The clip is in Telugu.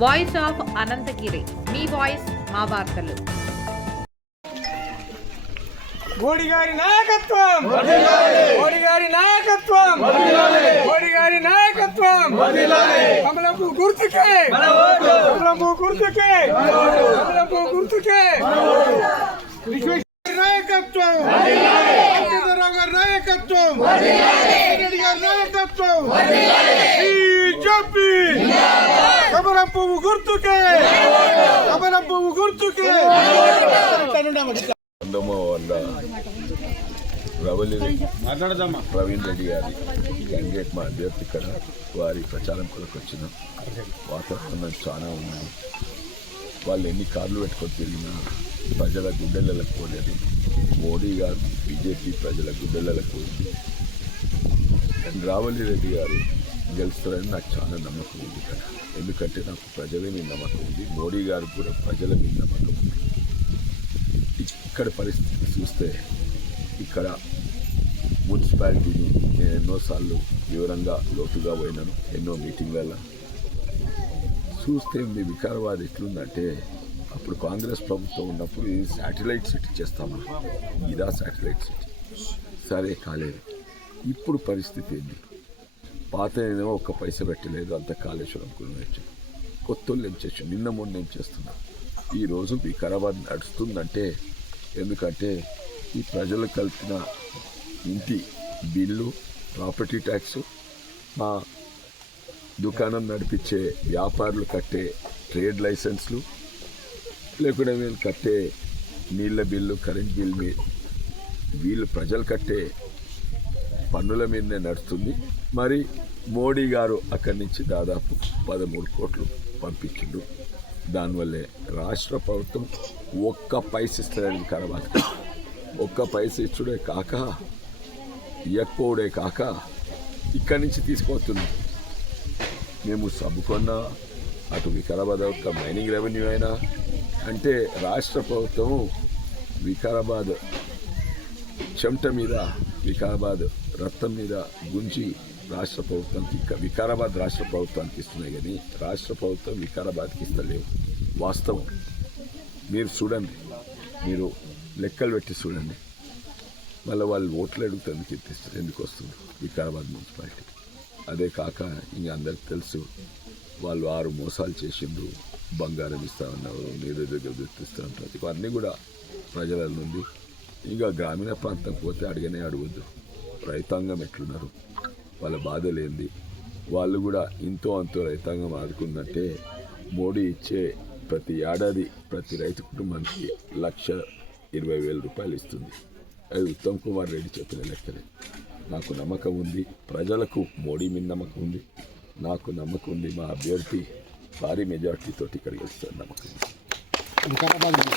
వాయిస్ ఆఫ్ అనంతగిరి, మీ వాయిస్ మా వార్తలు. మోడీ గారి నాయకత్వం, మోడీ గారి నాయకత్వం, మోడీ గారి నాయకత్వం. కమలంపు గుర్తుకే, కమలంపు గుర్తుకే, కమలంపు గుర్తుకే. నాయకత్వం, రావు గారి నాయకత్వం, రెడ్డి గారి నాయకత్వం, బీజేపీ. కమలంపు గుర్తుకే, కమలంపు గుర్తుకే. ప్రవీణ్ రెడ్డి గారి క్యాండిడేట్ మా అభ్యర్థి ఇక్కడ వారి ప్రచారం కొరకు వచ్చిన వాతావరణం చాలా ఉన్నది. వాళ్ళు ఎన్ని కార్లు పెట్టుకొని తిరిగినా ప్రజల గుండెలకు పోలేదు. మోడీ గారు బీజేపీ ప్రజల గుండెలకు పోయింది. అండ్ రావలి రెడ్డి గారు గెలుస్తారని నాకు చాలా నమ్మకం ఉంది ఇక్కడ. ఎందుకంటే నాకు ప్రజల మీద నమ్మకం ఉంది, మోడీ గారికి కూడా ప్రజల మీద నమ్మకం ఉంది. ఇక్కడ పరిస్థితి చూస్తే ఇక్కడ మున్సిపాలిటీని నేను ఎన్నోసార్లు వివరంగా లోతుగా పోయినాను, ఎన్నో మీటింగ్లలో చూస్తే మీ వికారాబాద్ ఎట్లుందంటే అప్పుడు కాంగ్రెస్ ప్రభుత్వం ఉన్నప్పుడు ఇది శాటిలైట్ సిటీ చేస్తాము, ఇదా శాటిలైట్ సిటీ, సరే కాలేదు. ఇప్పుడు పరిస్థితి ఏంటి? పాత ఏమో ఒక్క పైస పెట్టలేదు, అంత కాళేశ్వరం గురించి కొత్త వాళ్ళు ఏం చేసి నిన్న మొన్న ఏం చేస్తున్నారు. ఈరోజు వికారాబాద్ నడుస్తుందంటే ఎందుకంటే ఈ ప్రజలు కలిపిన ఇంటి బిల్లు, ప్రాపర్టీ ట్యాక్స్, మా దుకాణం నడిపించే వ్యాపారులు కట్టే ట్రేడ్ లైసెన్స్లు, లేకుంటే వీళ్ళు కట్టే నీళ్ళ బిల్లు, కరెంట్ బిల్ మీద వీళ్ళు ప్రజలు కట్టే పన్నుల మీదనే నడుస్తుంది. మరి మోడీ గారు అక్కడి నుంచి దాదాపు 13 కోట్లు పంపించిండు. దానివల్లే రాష్ట్ర ప్రభుత్వం ఒక్క పైస ఇస్తలేదు వికారాబాద్కి. ఒక్క పైస ఇచ్చుడే కాక ఇవ్వకపోవడే కాక ఇక్కడి నుంచి తీసుకుపోతున్నాం. మేము సబ్బుకొన్న అటు వికారాబాద్ యొక్క మైనింగ్ రెవెన్యూ అయినా అంటే రాష్ట్ర ప్రభుత్వం వికారాబాద్ చెమట మీద, వికారాబాద్ రక్తం మీద గుంజి రాష్ట్ర ప్రభుత్వానికి వికారాబాద్ రాష్ట్ర ప్రభుత్వానికి ఇస్తున్నాయి, కానీ రాష్ట్ర ప్రభుత్వం వికారాబాద్కి ఇస్తలేవు. వాస్తవం మీరు చూడండి, మీరు లెక్కలు పెట్టి చూడండి. మళ్ళీ వాళ్ళు ఓట్లు అడుగుతుంది ఎందుకు వస్తుంది వికారాబాద్ మున్సిపాలిటీ. అదే కాక ఇంకా అందరికి తెలుసు వాళ్ళు 6 మోసాలు చేసిండ్రు, బంగారం ఇస్తామన్నారు, నీరు దగ్గర గుర్తిస్తామంటారు. ఇవన్నీ కూడా ప్రజల నుండి. ఇంకా గ్రామీణ ప్రాంతం పోతే అడిగనే అడగద్దు, రైతాంగం ఎట్లున్నారు, వాళ్ళ బాధలేంది. వాళ్ళు కూడా ఇంతో అంతో రైతాంగం ఆదుకుందంటే మోడీ ఇచ్చే ప్రతి ఏడాది ప్రతి రైతు కుటుంబానికి 1,20,000 రూపాయలు ఇస్తుంది. అది ఉత్తమ్ కుమార్ రెడ్డి చెప్పిన లెక్కలే. నాకు నమ్మకం ఉంది, ప్రజలకు మోడీ మీద నమ్మకం ఉంది, నాకు నమ్మకం ఉంది. మా అభ్యర్థి భారీ మెజార్టీతోటి ఇక్కడ గెలుస్తారు నమ్మకం ఉంది.